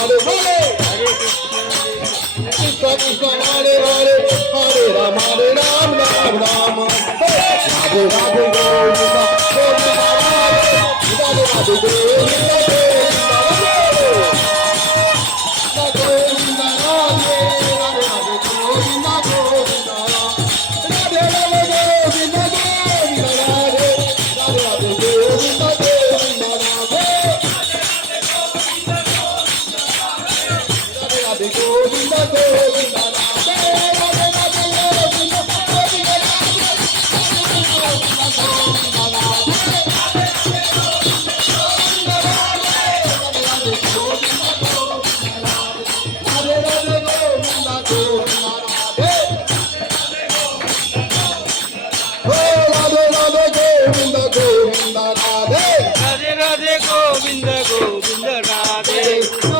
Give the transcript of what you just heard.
Hare Hare, Krishna Krishna Hare Hare, Hare Ram Ram Ram Ram. Radhe Radhe Govinda, Govinda Radhe, Radhe Radhe Govinda, Govinda Radhe, Radhe Radhe Govinda, Govinda. Radhe Radhe Govinda, Govinda Radhe, Radhe Radhe Govinda, Govinda Radhe. Radhe Radhe Govinda, Govinda Radhe, Radhe Radhe Govinda, Govinda Radhe Radhe Govind Govind Radhe